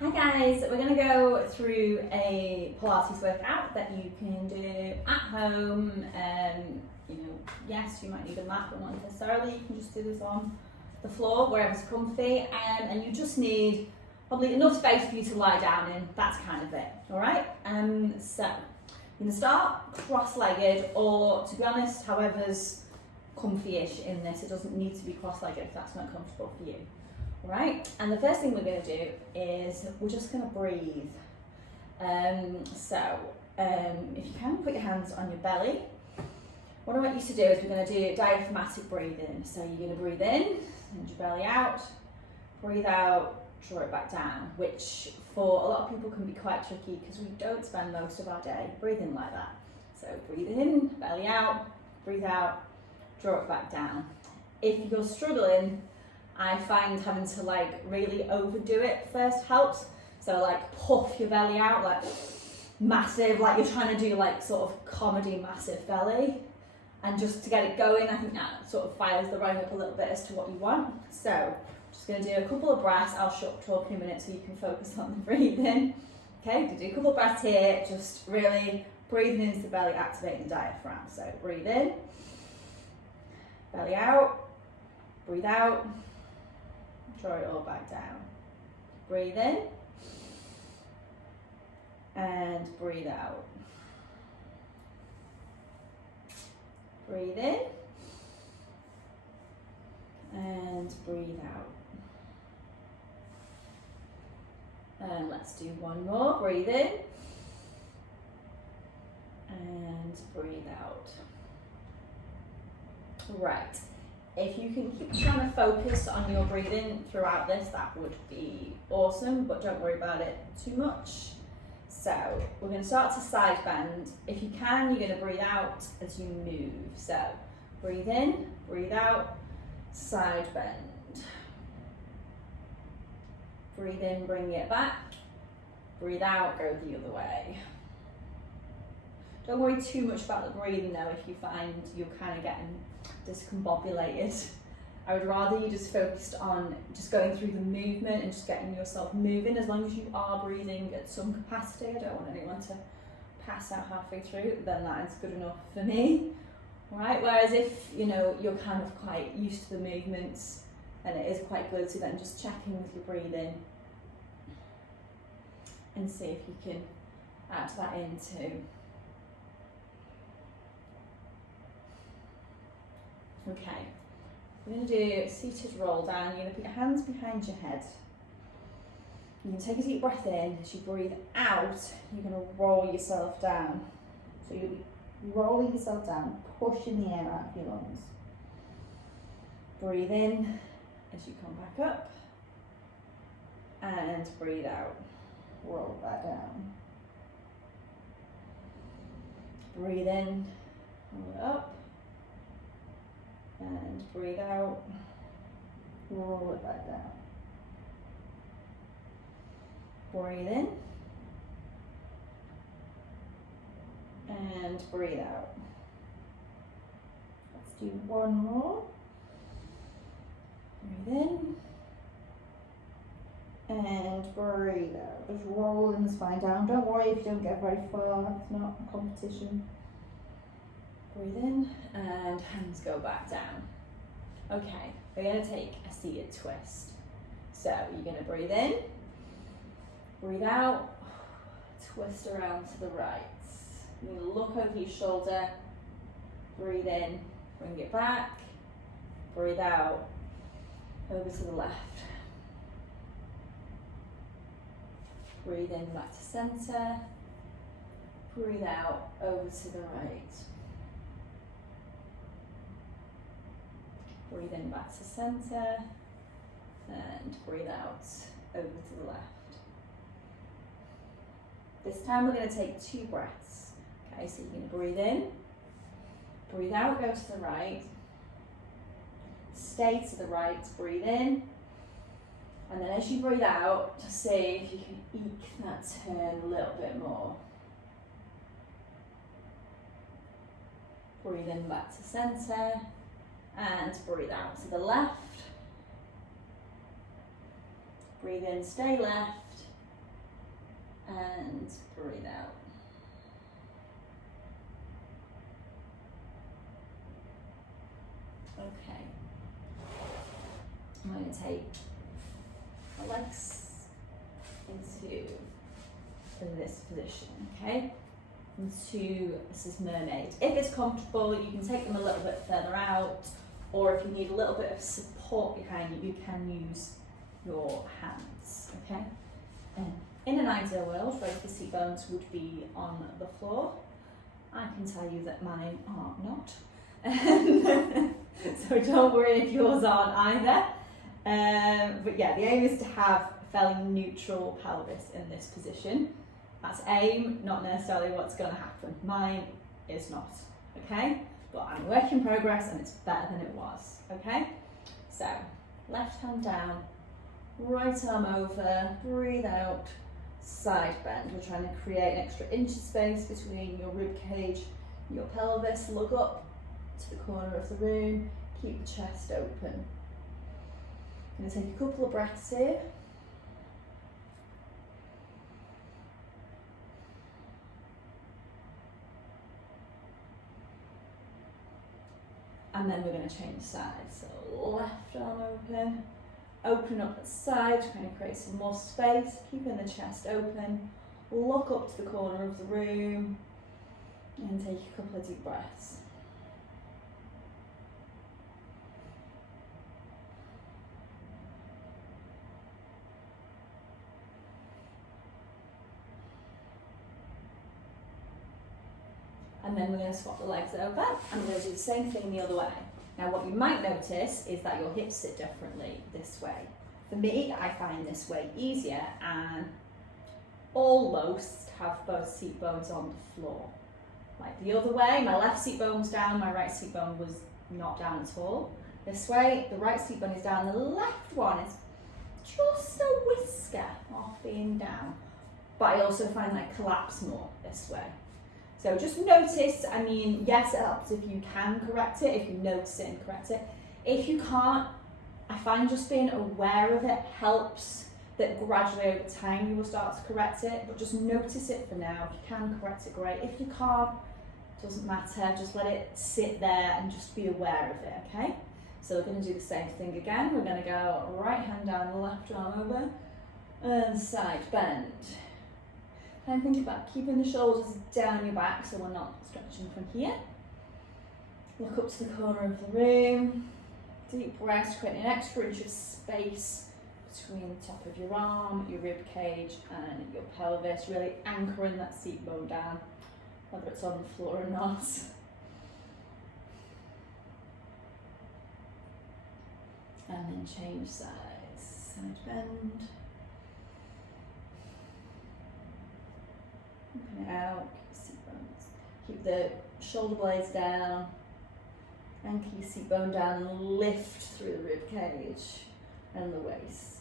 Hi guys, we're going to go through a Pilates workout that you can do at home. Yes, you might need a mat, but not necessarily. You can just do this on the floor, wherever's comfy, and you just need probably enough space for you to lie down in. That's kind of it, all right? So you can start cross-legged, or to be honest, however's comfy-ish in this. It doesn't need to be cross-legged if that's not comfortable for you. Right, and the first thing we're going to do is we're just going to breathe. If you can, put your hands on your belly. What I want you to do is we're going to do diaphragmatic breathing. So you're going to breathe in, send your belly out, breathe out, draw it back down, which for a lot of people can be quite tricky because we don't spend most of our day breathing like that. So breathe in, belly out, breathe out, draw it back down. If you're struggling, I find having to really overdo it first helps. So puff your belly out, massive, like you're trying to do sort of comedy massive belly. And just to get it going, I think that sort of fires the rung up a little bit as to what you want. So just going to do a couple of breaths. I'll shut talk in a minute so you can focus on the breathing. Okay, do a couple of breaths here, just really breathing into the belly, activating the diaphragm. So breathe in, belly out, breathe out. Draw it all back down. Breathe in and breathe out. Breathe in and breathe out. And let's do one more. Breathe in and breathe out. Right. If you can keep trying to focus on your breathing throughout this, that would be awesome, but don't worry about it too much. So we're going to start to side bend. If you can, you're going to breathe out as you move. So breathe in, breathe out, side bend. Breathe in, bring it back. Breathe out, go the other way. Don't worry too much about the breathing though if you find you're kind of getting discombobulated. I would rather you just focused on just going through the movement and just getting yourself moving. As long as you are breathing at some capacity, I don't want anyone to pass out halfway through, then that is good enough for me. Right? Whereas if you're kind of quite used to the movements and it is quite good, so then just check in with your breathing and see if you can add that in too. Okay, we're going to do seated roll down. You're going to put your hands behind your head. You can take a deep breath in. As you breathe out, you're going to roll yourself down. So you'll be rolling yourself down, pushing the air out of your lungs. Breathe in as you come back up, and breathe out. Roll back down. Breathe in, roll it up. And breathe out, roll it back down. Breathe in, and breathe out. Let's do one more. Breathe in, and breathe out. Just rolling the spine down. Don't worry if you don't get very far, it's not a competition. Breathe in and hands go back down. Okay, we're going to take a seated twist. So you're going to breathe in, breathe out, twist around to the right. You're going to look over your shoulder, breathe in, bring it back, breathe out, over to the left. Breathe in back to centre, breathe out, over to the right. Breathe in back to centre and breathe out over to the left. This time we're going to take 2 breaths. Okay, so you're going to breathe in, breathe out, go to the right, stay to the right, breathe in, and then as you breathe out, just see if you can eke that turn a little bit more. Breathe in back to centre. And breathe out to the left. Breathe in, stay left. and breathe out. Okay. I'm going to take my legs into this position, okay? This is Mermaid. If it's comfortable, you can take them a little bit further out, or if you need a little bit of support behind you, you can use your hands, okay? In an ideal world, both the seat bones would be on the floor. I can tell you that mine are not. So don't worry if yours aren't either. But yeah, the aim is to have a fairly neutral pelvis in this position. That's aim, not necessarily what's going to happen. Mine is not, okay? But I'm a work in progress and it's better than it was, okay? So, left hand down, right arm over, breathe out, side bend. We're trying to create an extra inch of space between your rib cage and your pelvis. Look up to the corner of the room, keep the chest open. I'm going to take a couple of breaths here. And then we're going to change sides. So left arm open, open up the side, trying to create some more space, keeping the chest open. Look up to the corner of the room and take a couple of deep breaths. And then we're going to swap the legs over and we're going to do the same thing the other way. Now what you might notice is that your hips sit differently this way. For me, I find this way easier and almost have both seat bones on the floor. Like the other way, my left seat bone was down, my right seat bone was not down at all. This way, the right seat bone is down, the left one is just a whisker off being down. But I also find that I collapse more this way. So just notice, I mean, yes, it helps if you can correct it, if you notice it and correct it. If you can't, I find just being aware of it helps, that gradually over time you will start to correct it, but just notice it for now. If you can correct it, great. If you can't, it doesn't matter, just let it sit there and just be aware of it, okay? So we're going to do the same thing again. We're going to go right hand down, left arm over, and side bend. And think about keeping the shoulders down your back so we're not stretching from here. Look up to the corner of the room. Deep breath, creating an extra inch of space between the top of your arm, your rib cage and your pelvis, really anchoring that seat bone down, whether it's on the floor or not. And then change sides, side bend. Open it out, keep seat bones. Keep the shoulder blades down and keep your seat bone down and lift through the rib cage and the waist.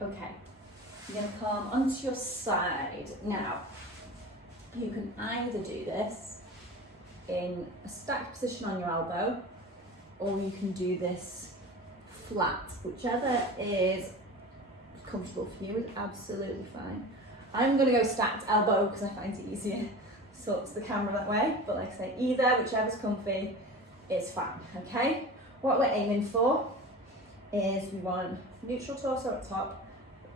Okay, you're going to come onto your side. Now, you can either do this in a stacked position on your elbow, or you can do this flat, whichever is comfortable for you is absolutely fine. I'm going to go stacked elbow because I find it easier to talk to the camera that way, but like I say, either, whichever's comfy is fine, okay? What we're aiming for is we want neutral torso at top.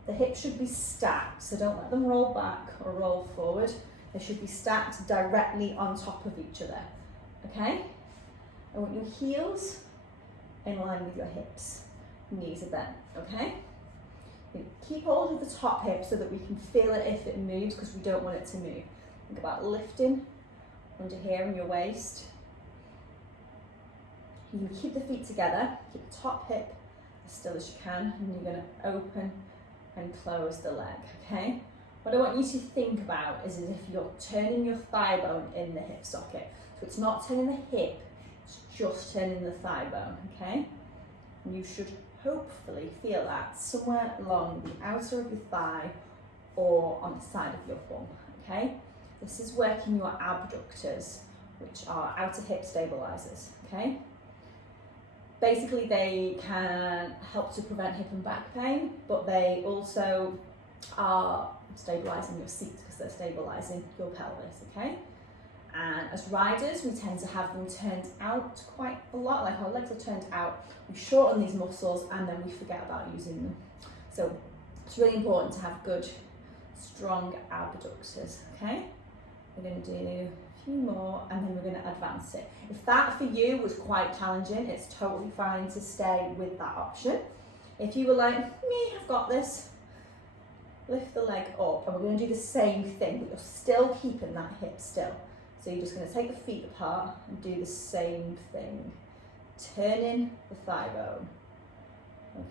The hips should be stacked, so don't let them roll back or roll forward. They should be stacked directly on top of each other, okay? I want your heels in line with your hips. Knees are bent, okay? Keep hold of the top hip so that we can feel it if it moves, because we don't want it to move. Think about lifting under here in your waist. You can keep the feet together, keep the top hip as still as you can, and you're going to open and close the leg, okay? What I want you to think about is as if you're turning your thigh bone in the hip socket. So it's not turning the hip, it's just turning the thigh bone, okay? And you should hopefully feel that somewhere along the outer of your thigh or on the side of your bum, okay? This is working your abductors, which are outer hip stabilizers, okay? Basically, they can help to prevent hip and back pain, but they also are stabilising your seat because they're stabilising your pelvis, okay? And as riders, we tend to have them turned out quite a lot, like our legs are turned out. We shorten these muscles and then we forget about using them. So it's really important to have good, strong abductors, okay? We're going to do a few more and then we're going to advance it. If that for you was quite challenging, it's totally fine to stay with that option. If you were like, me, I've got this, lift the leg up, and we're going to do the same thing, but you're still keeping that hip still. So you're just going to take the feet apart and do the same thing, turning the thigh bone.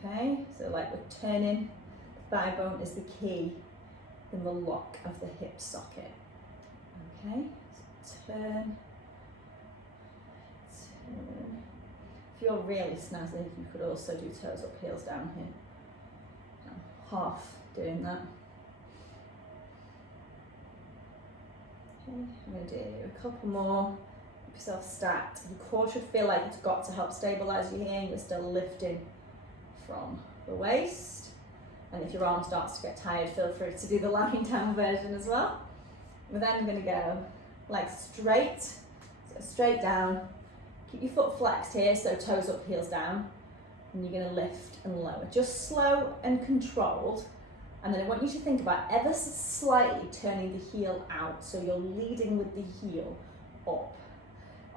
Okay, so like we're turning, the thigh bone is the key in the lock of the hip socket. Okay, so turn. If you're really snazzy, you could also do toes up, heels down here. Half doing that. Okay, I'm going to do a couple more. Keep yourself stacked. Your core should feel like it's got to help stabilise you here. You're still lifting from the waist. And if your arm starts to get tired, feel free to do the lying down version as well. We're then going to go legs straight, so straight down. Keep your foot flexed here, so toes up, heels down. And you're going to lift and lower. Just slow and controlled. And then I want you to think about ever so slightly turning the heel out, so you're leading with the heel up.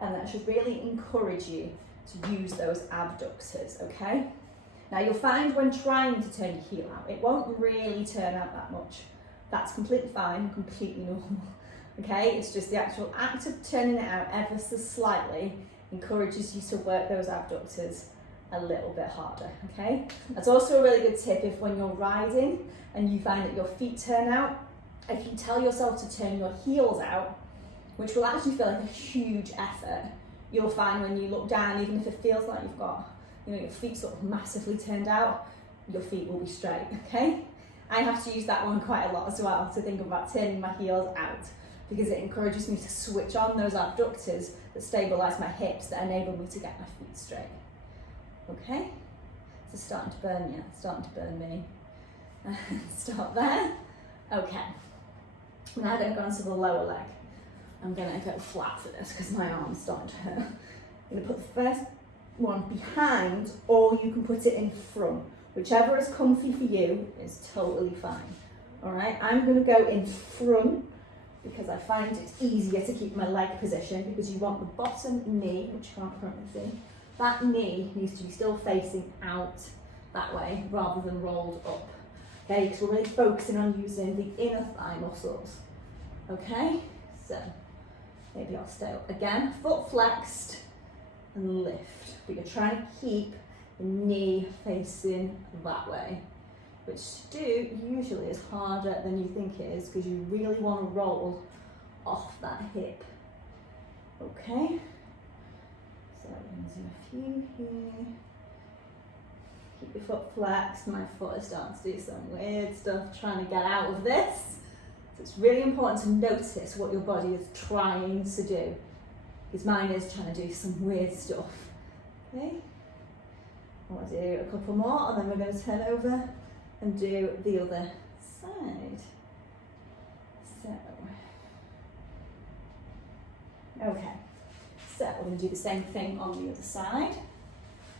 And that should really encourage you to use those abductors, okay? Now you'll find when trying to turn your heel out, it won't really turn out that much. That's completely fine, completely normal, okay? It's just the actual act of turning it out ever so slightly encourages you to work those abductors a little bit harder, okay? That's also a really good tip if when you're riding and you find that your feet turn out, if you tell yourself to turn your heels out, which will actually feel like a huge effort, you'll find when you look down, even if it feels like you've got, you know, your feet sort of massively turned out, your feet will be straight, okay? I have to use that one quite a lot as well, to think about turning my heels out, because it encourages me to switch on those abductors that stabilise my hips, that enable me to get my feet straight. Okay, so starting to burn you, starting to burn me. Stop there. Okay, we're now going to go onto the lower leg. I'm going to go flat for this because my arm's starting to hurt. I'm going to put the first one behind, or you can put it in front. Whichever is comfy for you is totally fine. All right, I'm going to go in front because I find it's easier to keep my leg position, because you want the bottom knee, which you can't currently see, that knee needs to be still facing out that way rather than rolled up. Okay, because we're really focusing on using the inner thigh muscles. Okay, so maybe I'll stay up again, foot flexed and lift, but you're trying to keep the knee facing that way, which to do usually is harder than you think it is, because you really want to roll off that hip. Okay, so I'm going to do a few here. Keep your foot flexed. My foot is starting to do some weird stuff trying to get out of this. So it's really important to notice what your body is trying to do, because mine is trying to do some weird stuff. Okay, I'll do a couple more and then we're going to turn over and do the other side. So, okay, so we're going to do the same thing on the other side.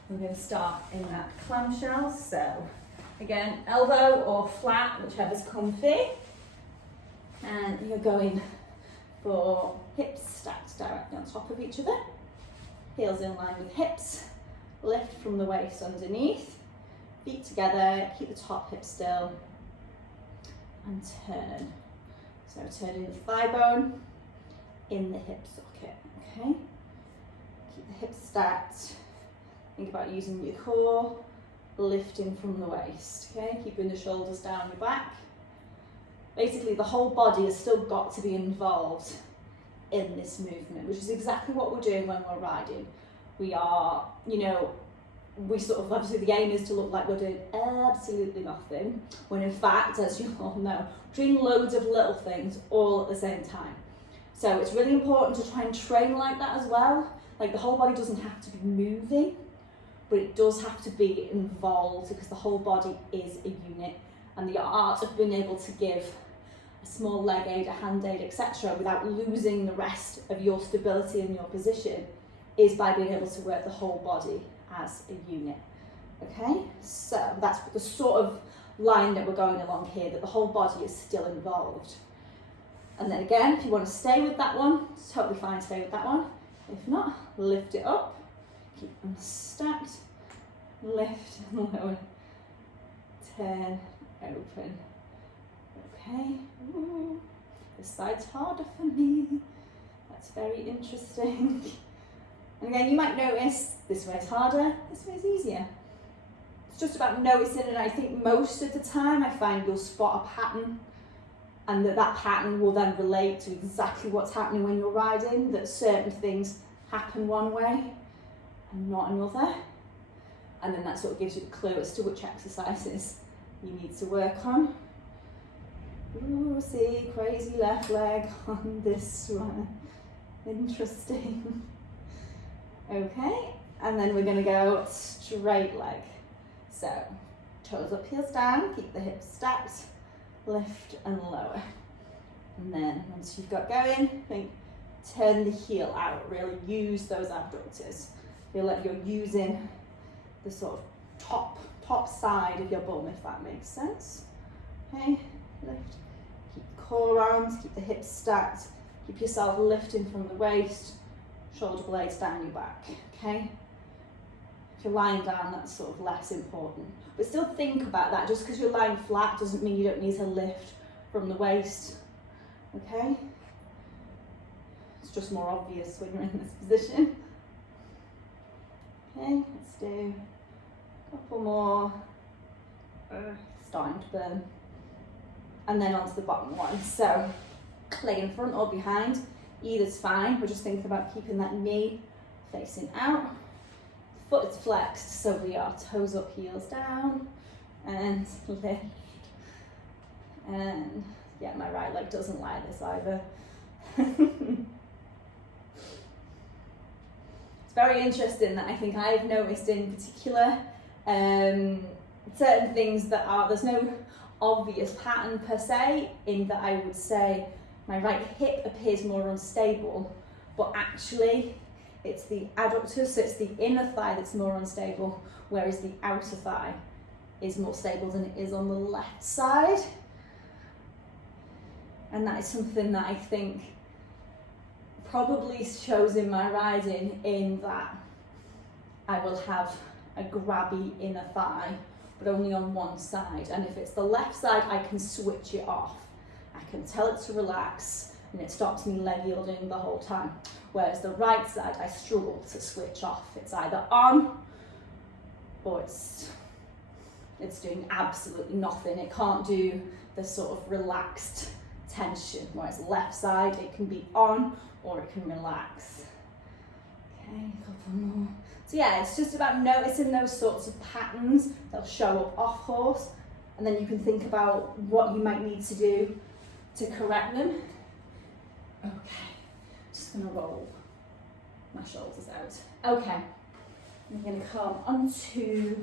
We're going to start in that clamshell, so again, elbow or flat, whichever's comfy. And you're going for hips stacked directly on top of each other, heels in line with hips, lift from the waist underneath, feet together, keep the top hip still, and turn. So turning the thigh bone in the hip socket, okay? Keep the hips stacked. Think about using your core, lifting from the waist, okay? Keeping the shoulders down your back. Basically, the whole body has still got to be involved in this movement, which is exactly what we're doing when we're riding. We are, you know, we sort of, obviously the aim is to look like we're doing absolutely nothing, when in fact, as you all know, we're doing loads of little things all at the same time. So it's really important to try and train like that as well. Like the whole body doesn't have to be moving, but it does have to be involved because the whole body is a unit, and the art of being able to give a small leg aid, a hand aid, etc. without losing the rest of your stability and your position is by being able to work the whole body as a unit. Okay, so that's the sort of line that we're going along here, that the whole body is still involved. And then again, if you want to stay with that one, it's totally fine to stay with that one. If not, lift it up, keep them stacked, lift and lower, turn, open. Okay, ooh, this side's harder for me. That's very interesting. And again, you might notice this way's harder, this way's easier. It's just about noticing, and I think most of the time I find you'll spot a pattern, and that pattern will then relate to exactly what's happening when you're riding, that certain things happen one way and not another. And then that sort of gives you a clue as to which exercises you need to work on. Ooh, see, crazy left leg on this one. Interesting. Okay, and then we're gonna go straight leg. So, toes up, heels down, keep the hips stacked, lift and lower. And then once you've got going, think, turn the heel out, really use those abductors. Feel like you're using the sort of top side of your bum, if that makes sense. Okay, lift, keep the core round, keep the hips stacked, keep yourself lifting from the waist, shoulder blades down your back, okay? If you're lying down, that's sort of less important. But still think about that. Just because you're lying flat doesn't mean you don't need to lift from the waist, okay? It's just more obvious when you're in this position. Okay, let's do a couple more. Starting to burn. And then onto the bottom one. So, leg in front or behind, either's fine. We're just thinking about keeping that knee facing out. Foot is flexed, so we are toes up, heels down, and lift. And yeah, my right leg doesn't like this either. It's very interesting that I think I've noticed in particular certain things that are, there's no obvious pattern per se, in that I would say my right hip appears more unstable, but actually it's the adductors, so it's the inner thigh that's more unstable, whereas the outer thigh is more stable than it is on the left side. And that is something that I think probably shows in my riding, in that I will have a grabby inner thigh, but only on one side. And if it's the left side, I can switch it off. I can tell it to relax, and it stops me leg yielding the whole time. Whereas the right side, I struggle to switch off. It's either on, or it's doing absolutely nothing. It can't do the sort of relaxed tension. Whereas left side, it can be on, or it can relax. Okay, a couple more. So yeah, it's just about noticing those sorts of patterns. They'll show up off horse, and then you can think about what you might need to do to correct them. Okay, just gonna roll my shoulders out. Okay, I'm gonna come onto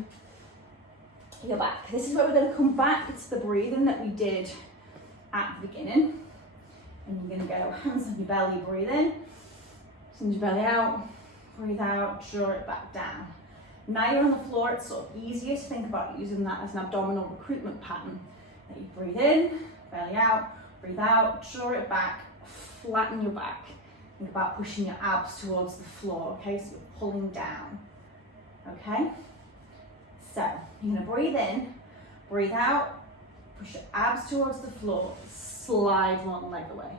your back. This is where we're gonna come back to the breathing that we did at the beginning. And you're gonna go hands on your belly, breathe in, send your belly out, breathe out, draw it back down. Now you're on the floor, it's sort of easier to think about using that as an abdominal recruitment pattern. That you breathe in, belly out, breathe out, draw it back, flatten your back. Think about pushing your abs towards the floor, okay? So you're pulling down, okay? So you're gonna breathe in, breathe out, push your abs towards the floor, slide one leg away.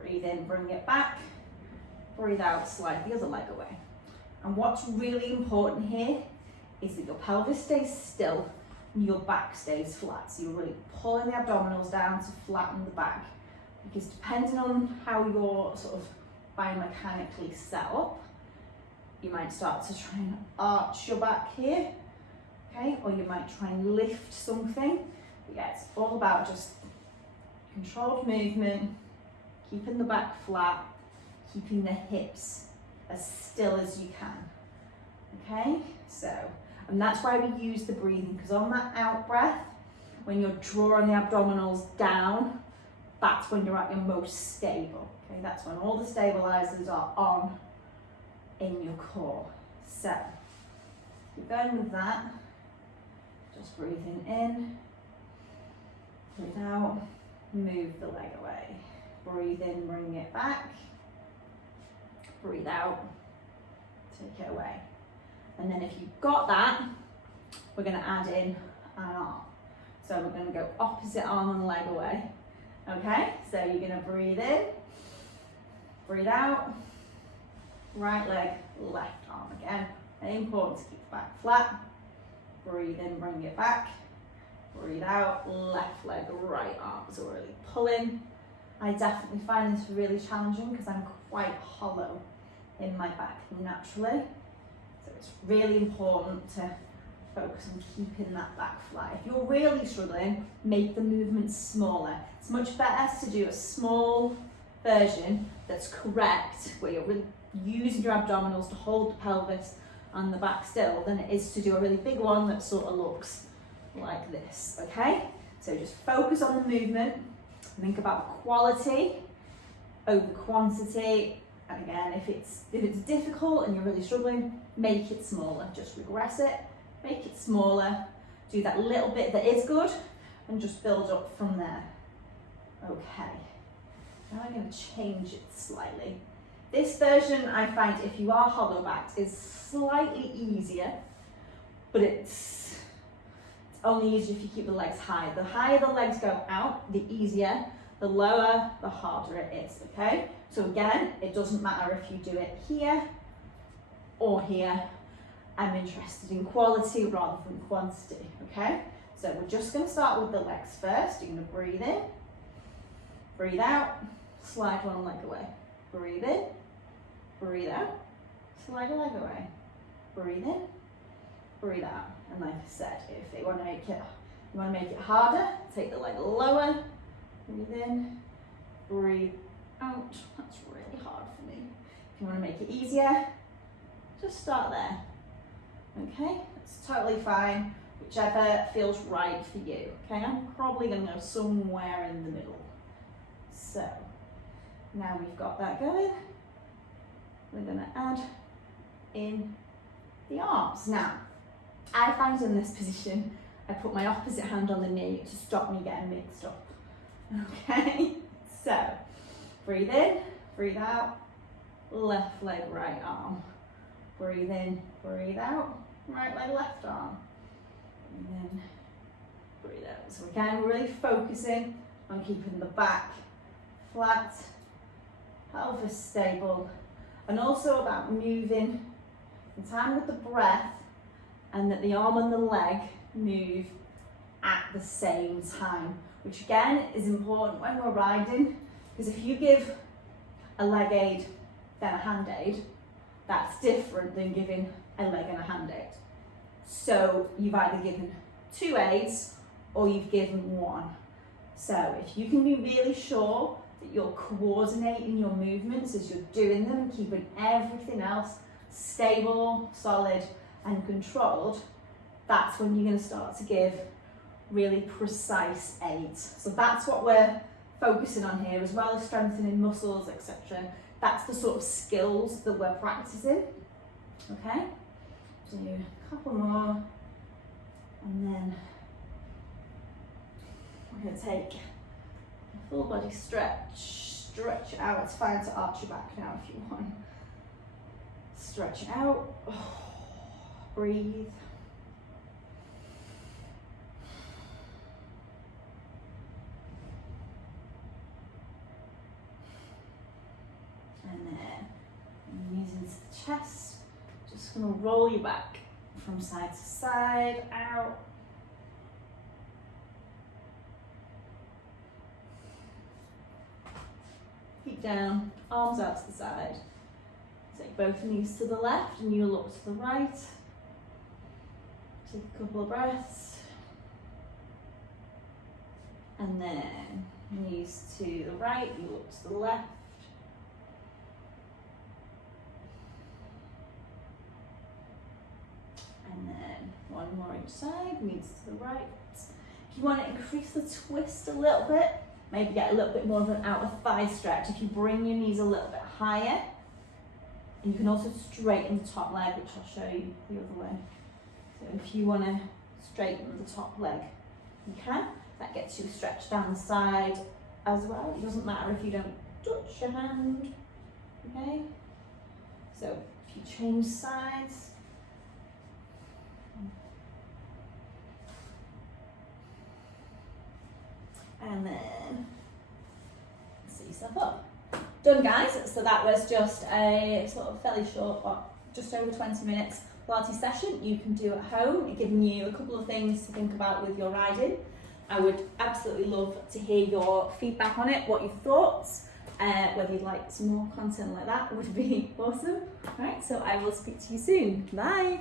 Breathe in, bring it back, breathe out, slide the other leg away. And what's really important here is that your pelvis stays still and your back stays flat. So you're really pulling the abdominals down to flatten the back. Because depending on how you're sort of biomechanically set up, you might start to try and arch your back here, okay? Or you might try and lift something. But yeah, it's all about just controlled movement, keeping the back flat, keeping the hips as still as you can. Okay, so, and that's why we use the breathing, because on that out breath, when you're drawing the abdominals down, that's when you're at your most stable. Okay, that's when all the stabilizers are on in your core. So, you're going with that, just breathing in, breathe out, move the leg away. Breathe in, bring it back, breathe out, take it away. And then if you've got that, we're going to add in an arm. So we're going to go opposite arm and leg away. Okay, so you're going to breathe in, breathe out, right leg, left arm again. Very important to keep the back flat. Breathe in, bring it back. Breathe out, left leg, right arm. So we're really pulling. I definitely find this really challenging because I'm quite hollow in my back naturally. So it's really important to focus on keeping that back flat. If you're really struggling, make the movements smaller. It's much better to do a small version that's correct, where you're really using your abdominals to hold the pelvis and the back still, than it is to do a really big one that sort of looks like this, okay? So just focus on the movement, think about quality over quantity, and again, if it's difficult and you're really struggling, make it smaller. Just regress it, make it smaller, do that little bit that is good, and just build up from there. Okay, now I'm going to change it slightly. This version, I find, if you are hollow backed, is slightly easier, but it's only easier if you keep the legs high. The higher the legs go out, the easier. The lower, the harder it is, okay? So again, it doesn't matter if you do it here or here. I'm interested in quality rather than quantity, okay? So we're just going to start with the legs first. You're going to breathe in, breathe out, slide one leg away. Breathe in, breathe out, slide a leg away. Breathe in, breathe out. And like I said, if you want to make it harder, take the leg lower. Breathe in, breathe out. That's really hard for me. If you want to make it easier, just start there. Okay, it's totally fine, whichever feels right for you. Okay, I'm probably going to go somewhere in the middle. So, now we've got that going, we're going to add in the arms. Now, I find in this position, I put my opposite hand on the knee to stop me getting mixed up. Okay, so breathe in, breathe out, left leg, right arm. Breathe in, breathe out, right leg, left arm. Breathe in, breathe out. So again, we're really focusing on keeping the back flat, pelvis stable, and also about moving in time with the breath, and that the arm and the leg move at the same time, which again is important when we're riding, because if you give a leg aid then a hand aid, that's different than giving a leg and a hand aid. So you've either given two aids or you've given one. So if you can be really sure that you're coordinating your movements as you're doing them and keeping everything else stable, solid and controlled, that's when you're going to start to give really precise aids. So that's what we're focusing on here, as well as strengthening muscles, etc. That's the sort of skills that we're practicing. Okay, do a couple more, and then we're going to take a full body stretch it out. It's fine to arch your back now if you want. Stretch it out, breathe. And then knees into the chest, just going to roll you back from side to side, out. Feet down, arms out to the side. Take both knees to the left and you look to the right. Take a couple of breaths. And then knees to the right, you look to the left. one more each side, knees to the right. If you want to increase the twist a little bit, maybe get a little bit more of an outer thigh stretch. If you bring your knees a little bit higher, and you can also straighten the top leg, which I'll show you the other way. So if you want to straighten the top leg, you can. That gets you stretched down the side as well. It doesn't matter if you don't touch your hand, okay? So if you change sides, and then sit yourself up. Done, guys. So that was just a sort of fairly short, just over 20 minutes Pilates session you can do at home, giving you a couple of things to think about with your riding. I would absolutely love to hear your feedback on it, what your thoughts, whether you'd like some more content like that would be awesome. All right, so I will speak to you soon. Bye.